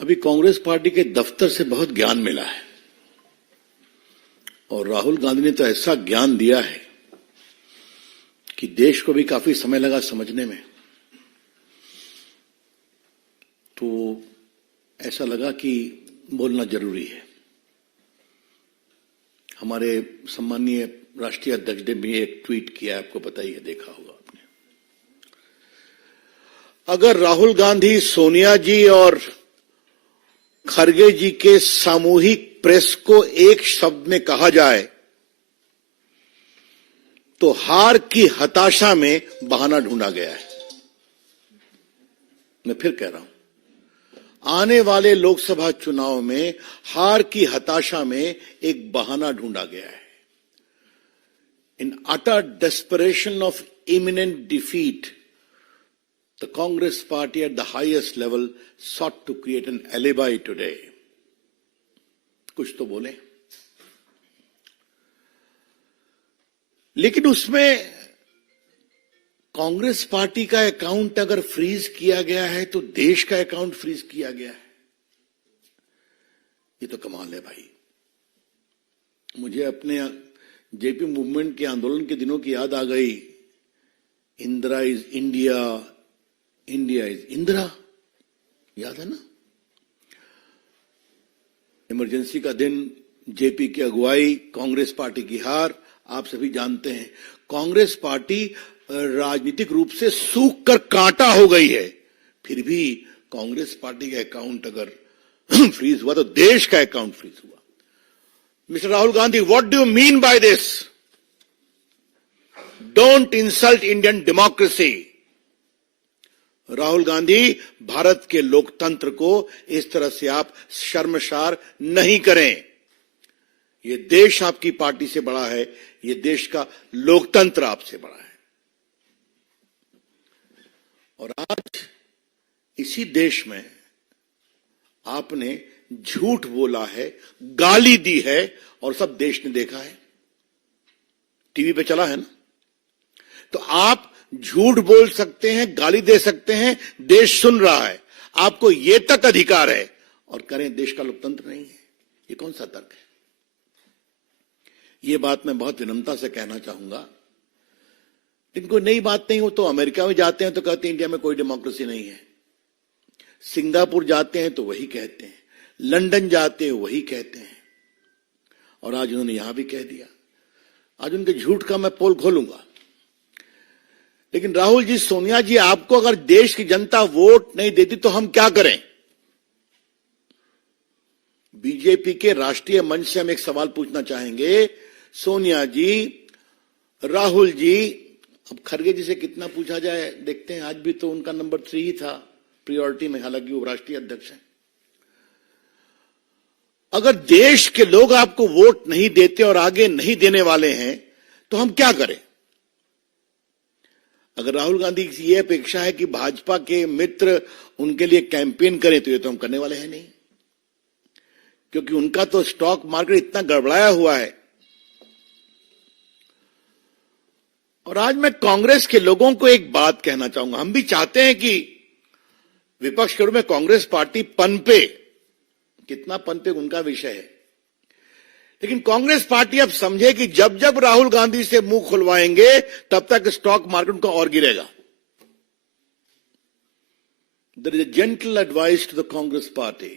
अभी कांग्रेस पार्टी के दफ्तर से बहुत ज्ञान मिला है और राहुल गांधी ने तो ऐसा ज्ञान दिया है कि देश को भी काफी समय लगा समझने में। तो ऐसा लगा कि बोलना जरूरी है। हमारे सम्मानीय राष्ट्रीय अध्यक्ष ने भी एक ट्वीट किया, आपको पता ही है, देखा होगा आपने। अगर राहुल गांधी, सोनिया जी और खरगे जी के सामूहिक प्रेस को एक शब्द में कहा जाए तो हार की हताशा में बहाना ढूंढा गया है। मैं फिर कह रहा हूं, आने वाले लोकसभा चुनाव में हार की हताशा में एक बहाना ढूंढा गया है। In utter desperation of imminent defeat, the Congress party at the highest level sought to create an alibi today. कुछ तो बोले, लेकिन उसमें कांग्रेस पार्टी का अकाउंट अगर फ्रीज किया गया है तो देश का अकाउंट फ्रीज किया गया है। ये तो कमाल है भाई। मुझे अपने जेपी मूवमेंट के आंदोलन के दिनों की याद आ गई। Indira is India, India is Indira, याद है ना? इमरजेंसी का दिन, जेपी की अगुवाई, कांग्रेस पार्टी की हार, आप सभी जानते हैं। कांग्रेस पार्टी राजनीतिक रूप से सूख कर कांटा हो गई है, फिर भी कांग्रेस पार्टी का अकाउंट अगर फ्रीज हुआ तो देश का अकाउंट फ्रीज हुआ। Mister Rahul Gandhi, what do you mean by this? Don't insult Indian democracy. Rahul Gandhi, Bharat के लोकतंत्र को इस तरह से आप शर्मसार नहीं करें। ये देश आपकी पार्टी से बड़ा है, ये देश का लोकतंत्र आपसे बड़ा है। और आज इसी देश में आपने झूठ बोला है, गाली दी है और सब देश ने देखा है, टीवी पे चला है ना। तो आप झूठ बोल सकते हैं, गाली दे सकते हैं, देश सुन रहा है, आपको यह तक अधिकार है, और करें देश का लोकतंत्र नहीं है। ये कौन सा तर्क है? ये बात मैं बहुत विनम्रता से कहना चाहूंगा। इनको नई बात नहीं हो तो अमेरिका में जाते हैं तो कहते हैं इंडिया में कोई डेमोक्रेसी नहीं है, सिंगापुर जाते हैं तो वही कहते हैं, लंदन जाते हैं वही कहते हैं, और आज उन्होंने यहां भी कह दिया। आज उनके झूठ का मैं पोल खोलूंगा। लेकिन राहुल जी, सोनिया जी, आपको अगर देश की जनता वोट नहीं देती तो हम क्या करें? बीजेपी के राष्ट्रीय मंच से हम एक सवाल पूछना चाहेंगे। सोनिया जी, राहुल जी, अब खरगे जी से कितना पूछा जाए देखते हैं। आज भी तो उनका नंबर 3 ही था प्रायोरिटी में, हालांकि वो राष्ट्रीय अध्यक्ष हैं। अगर देश के लोग आपको वोट नहीं देते और आगे नहीं देने वाले हैं तो हम क्या करें? अगर राहुल गांधी की यह अपेक्षा है कि भाजपा के मित्र उनके लिए कैंपेन करें तो ये तो हम करने वाले हैं नहीं, क्योंकि उनका तो स्टॉक मार्केट इतना गड़बड़ाया हुआ है। और आज मैं कांग्रेस के लोगों को एक बात कहना चाहूंगा। हम भी चाहते हैं कि विपक्ष के रूप में कांग्रेस पार्टी पनपे, कितना पनपे उनका विषय है, लेकिन कांग्रेस पार्टी अब समझे कि जब जब राहुल गांधी से मुंह खुलवाएंगे तब तक स्टॉक मार्केट का और गिरेगा। There is a gentle advice to the Congress party,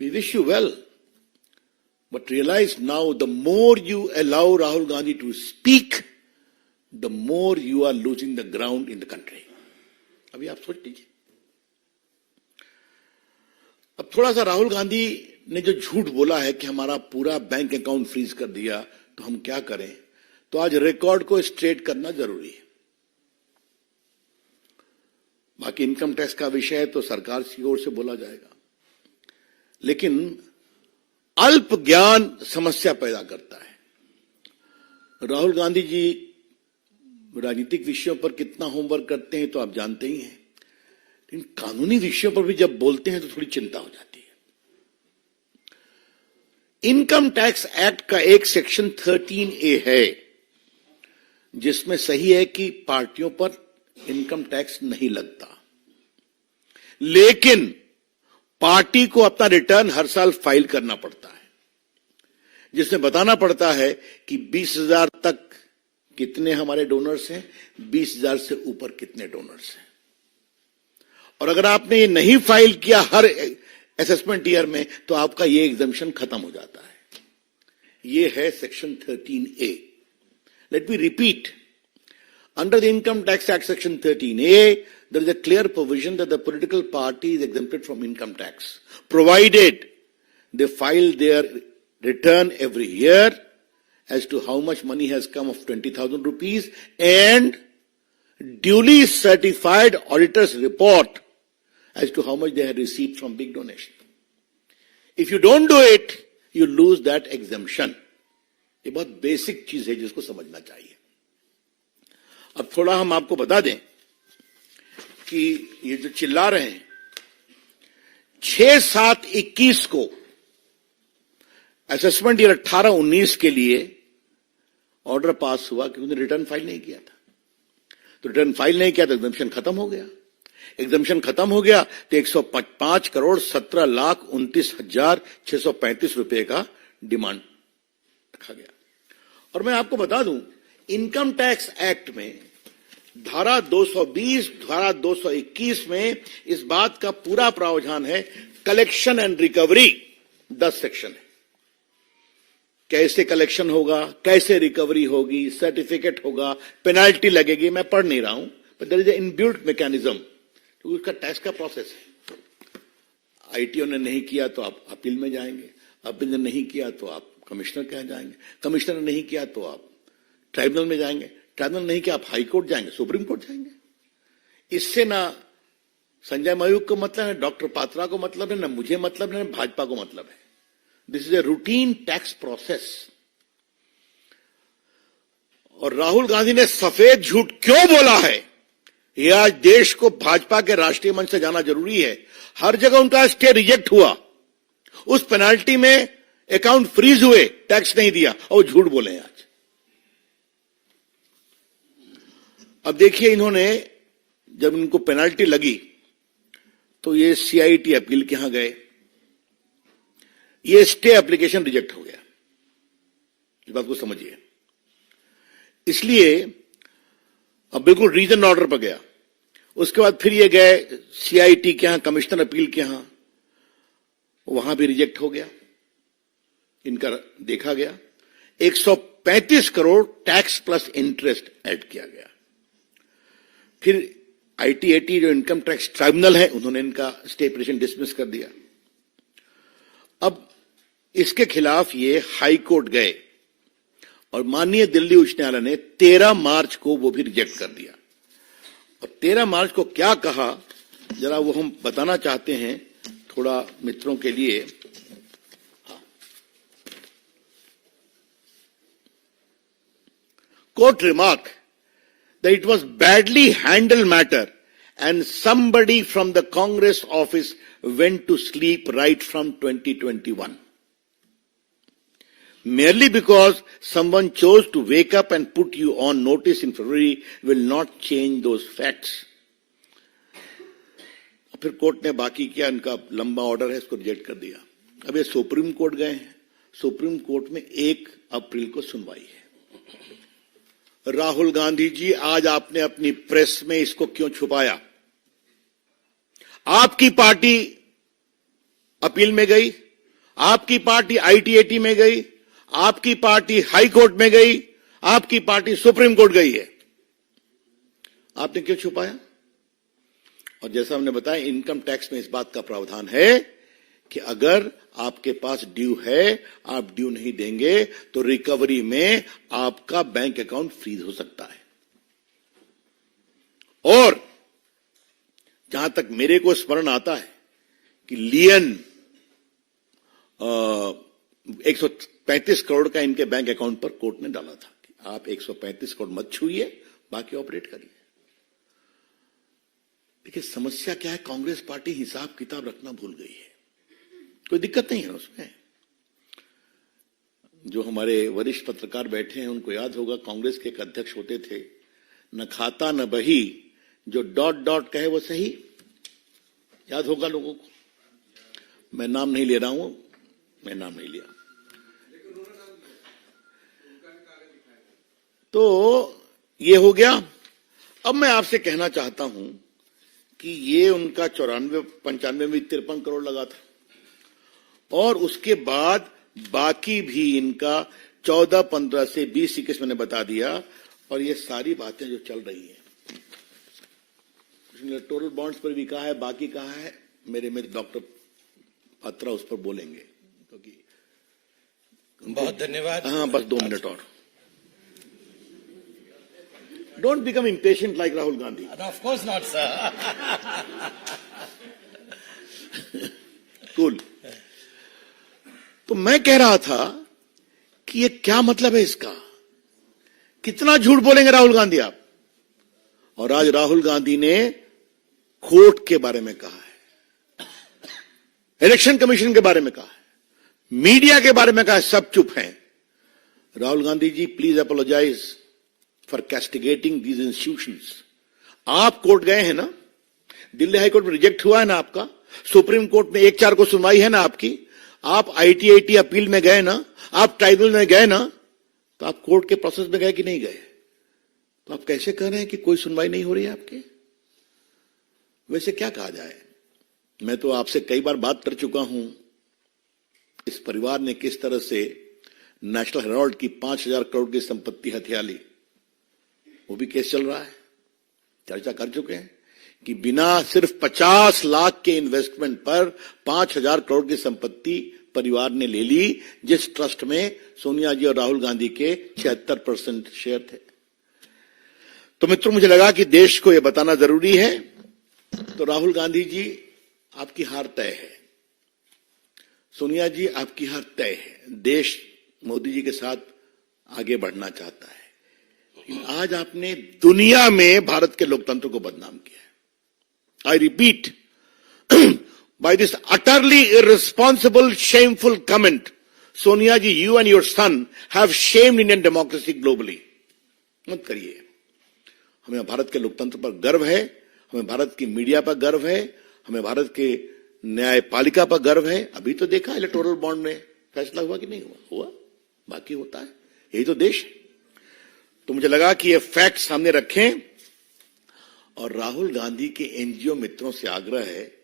we wish you well, but realize now the more you allow Rahul Gandhi to speak, the more you are losing the ground in the country. अभी आप सोच लीजिए। अब थोड़ा सा राहुल गांधी ने जो झूठ बोला है कि हमारा पूरा बैंक अकाउंट फ्रीज कर दिया तो हम क्या करें, तो आज रिकॉर्ड को स्ट्रेट करना जरूरी है। बाकी इनकम टैक्स का विषय है तो सरकार की ओर से बोला जाएगा, लेकिन अल्प ज्ञान समस्या पैदा करता है। राहुल गांधी जी राजनीतिक विषयों पर कितना होमवर्क करते हैं तो आप जानते ही हैं, लेकिन कानूनी विषयों पर भी जब बोलते हैं तो थोड़ी चिंता हो जाती है। इनकम टैक्स एक्ट का एक सेक्शन 13A है जिसमें सही है कि पार्टियों पर इनकम टैक्स नहीं लगता, लेकिन पार्टी को अपना रिटर्न हर साल फाइल करना पड़ता है, जिसमें बताना पड़ता है कि 20,000 तक कितने हमारे डोनर्स हैं, 20,000 से ऊपर कितने डोनर्स हैं। और अगर आपने ये नहीं फाइल किया हर असेसमेंट ईयर में, तो आपका ये एग्जम्पशन खत्म हो जाता है। ये है section 13A। Let me repeat, under the Income Tax Act section 13A, there is a clear provision that the political party is exempted from income tax, provided they file their return every year as to how much money has come of 20,000 rupees and duly certified auditor's report as to how much they had received from big donation. If you don't do it, you lose that exemption. ये बहुत basic चीज है जिसको समझना चाहिए। अब थोड़ा हम आपको बता दें कि ये जो चिल्ला रहे हैं, 6/7/21 को असेसमेंट ईयर 18-19 के लिए ऑर्डर पास हुआ कि उन्होंने रिटर्न फाइल नहीं किया था। तो रिटर्न फाइल नहीं किया तो एग्जम्पशन खत्म हो गया। एग्जम्पशन खत्म हो गया तो 105,17,29,635 रुपए का डिमांड रखा गया। और मैं आपको बता दूं, इनकम टैक्स एक्ट में धारा 220, धारा 221 में इस बात का पूरा प्रावधान है। कलेक्शन एंड रिकवरी 10 सेक्शन है। कैसे कलेक्शन होगा, कैसे रिकवरी होगी, सर्टिफिकेट होगा, पेनाल्टी लगेगी, मैं पढ़ नहीं रहा हूं, but there is a inbuilt mechanism, तो उसका टैक्स का प्रोसेस है। आईटीओ ने नहीं किया तो आप अपील में जाएंगे, अपील ने नहीं किया तो आप कमिश्नर के यहाँ जाएंगे, कमिश्नर ने नहीं किया तो आप ट्राइब्यूनल में जाएंगे, ट्राइब्यूनल नहीं किया आप हाई कोर्ट जाएंगे, सुप्रीम कोर्ट जाएंगे। इससे ना संजय मयूख को मतलब है, डॉक्टर पात्रा को मतलब है, ना मुझे मतलब है, ना भाजपा को मतलब है। This is a routine tax process. और राहुल गांधी ने सफेद झूठ क्यों बोला है, यह आज देश को भाजपा के राष्ट्रीय मंच से जाना जरूरी है। हर जगह उनका स्टे रिजेक्ट हुआ, उस पेनाल्टी में अकाउंट फ्रीज हुए, टैक्स नहीं दिया, और झूठ बोले आज। अब देखिए, इन्होंने जब इनको पेनाल्टी लगी तो ये सीआईटी अपील के यहां गए, ये स्टे एप्लीकेशन रिजेक्ट हो गया। इस बात को समझिए। इसलिए अब बिल्कुल रीजन ऑर्डर पर गया। उसके बाद फिर ये गए सीआईटी के यहां, कमिश्नर अपील के यहां, वहां भी रिजेक्ट हो गया। इनका देखा गया 135 crore tax plus interest add किया गया। फिर आईटीएटी जो इनकम टैक्स ट्राइब्यूनल है, उन्होंने इनका स्टे पिटीशन डिसमिस कर दिया। अब इसके खिलाफ ये हाई कोर्ट गए और माननीय दिल्ली उच्च न्यायालय ने 13 मार्च को वो भी रिजेक्ट कर दिया। और 13 मार्च को क्या कहा, जरा वो हम बताना चाहते हैं थोड़ा मित्रों के लिए। Court remarked that it was badly handled matter and somebody from the Congress office went to sleep right from 2021. Merely because someone chose to wake up and put you on notice in February will not change those facts. फिर court ने बाकी किया, इनका लंबा order है, इसको reject कर दिया। अब ये सुप्रीम कोर्ट गए हैं। सुप्रीम कोर्ट में 1 अप्रैल को सुनवाई है। राहुल गांधी जी, आज आपने अपनी प्रेस में इसको क्यों छुपाया? आपकी पार्टी अपील में गई, आपकी पार्टी आईटीएटी में गई, आपकी पार्टी हाई कोर्ट में गई, आपकी पार्टी सुप्रीम कोर्ट गई है। आपने क्यों छुपाया? और जैसा हमने बताया, इनकम टैक्स में इस बात का प्रावधान है कि अगर आपके पास ड्यू है, आप ड्यू नहीं देंगे तो रिकवरी में आपका बैंक अकाउंट फ्रीज हो सकता है। और जहां तक मेरे को स्मरण आता है कि लियन 135 करोड़ का इनके बैंक अकाउंट पर कोर्ट ने डाला था कि आप 135 करोड़ मत छूइए, बाकी ऑपरेट करिए। देखिए समस्या क्या है, कांग्रेस पार्टी हिसाब किताब रखना भूल गई है। कोई दिक्कत नहीं है उसमें। जो हमारे वरिष्ठ पत्रकार बैठे हैं उनको याद होगा, कांग्रेस के एक अध्यक्ष होते थे, न खाता न बही, जो डॉट डॉट कहे वो सही। याद होगा लोगों को, मैं नाम नहीं ले रहा हूं, मैं नाम नहीं लिया। तो ये हो गया। अब मैं आपसे कहना चाहता हूं कि ये उनका 94-95 में 53 करोड़ लगा था, और उसके बाद बाकी भी इनका 14-15 से 20-21 मैंने बता दिया। और ये सारी बातें जो चल रही हैं, इलेक्टोरल बॉन्ड्स पर भी कहा है, बाकी कहा है, मेरे डॉक्टर पात्रा उस पर बोलेंगे, क्योंकि बहुत धन्यवाद। हाँ, बस 2 मिनट और। Don't become impatient like Rahul Gandhi. Of course not, sir. Cool. तो मैं कह रहा था कि ये क्या मतलब है इसका, कितना झूठ बोलेंगे राहुल गांधी आप। और आज राहुल गांधी ने कोर्ट के बारे में कहा है, इलेक्शन कमीशन के बारे में कहा है, मीडिया के बारे में कहा है, सब चुप हैं। Rahul Gandhi ji, please apologise for castigating these institutions. आप कोर्ट गए हैं ना, दिल्ली हाईकोर्ट में रिजेक्ट हुआ है ना आपका, सुप्रीम कोर्ट में 1-4 को सुनवाई है ना आपकी, आप ITAT अपील में गए ना, आप ट्राइब्यूनल में गए ना, तो आप कोर्ट के प्रोसेस में गए कि नहीं गए? तो आप कैसे कह रहे हैं कि कोई सुनवाई नहीं हो रही है आपके? वैसे क्या कहा जाए, मैं तो आपसे कई बार बात कर चुका हूं, इस परिवार ने किस तरह से नेशनल हेराल्ड की 5,000 करोड़ की संपत्ति हथिया ली, वो भी केस चल रहा है, चर्चा कर चुके हैं कि बिना सिर्फ 50 लाख के इन्वेस्टमेंट पर 5,000 करोड़ की संपत्ति परिवार ने ले ली, जिस ट्रस्ट में सोनिया जी और राहुल गांधी के 76% शेयर थे। तो मित्रों, मुझे लगा कि देश को यह बताना जरूरी है। तो राहुल गांधी जी, आपकी हार तय है, सोनिया जी आपकी हार तय है। देश मोदी जी के साथ आगे बढ़ना चाहता है, लेकिन आज आपने दुनिया में भारत के लोकतंत्र को बदनाम किया है। I repeat, by this utterly irresponsible, shameful comment, Sonia ji, you and your son have shamed Indian democracy globally. मत करिए। हमें भारत के लोकतंत्र पर गर्व है, हमें भारत की मीडिया पर गर्व है, हमें भारत के न्यायपालिका पर गर्व है। अभी तो देखा इलेक्टोरल बॉन्ड में फैसला हुआ कि नहीं हुआ? हुआ, बाकी होता है, यही तो देश है। तो मुझे लगा कि ये फैक्ट सामने रखें, और राहुल गांधी के NGO मित्रों से आग्रह है,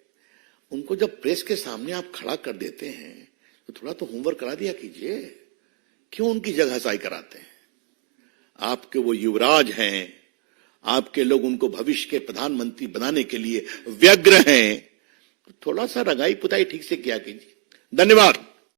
उनको जब प्रेस के सामने आप खड़ा कर देते हैं तो थोड़ा तो होमवर्क करा दिया कीजिए। क्यों उनकी जगहसाई कराते हैं? आपके वो युवराज हैं, आपके लोग उनको भविष्य के प्रधानमंत्री बनाने के लिए व्यग्र हैं, थोड़ा सा रगाई पुताई ठीक से किया कीजिए। धन्यवाद।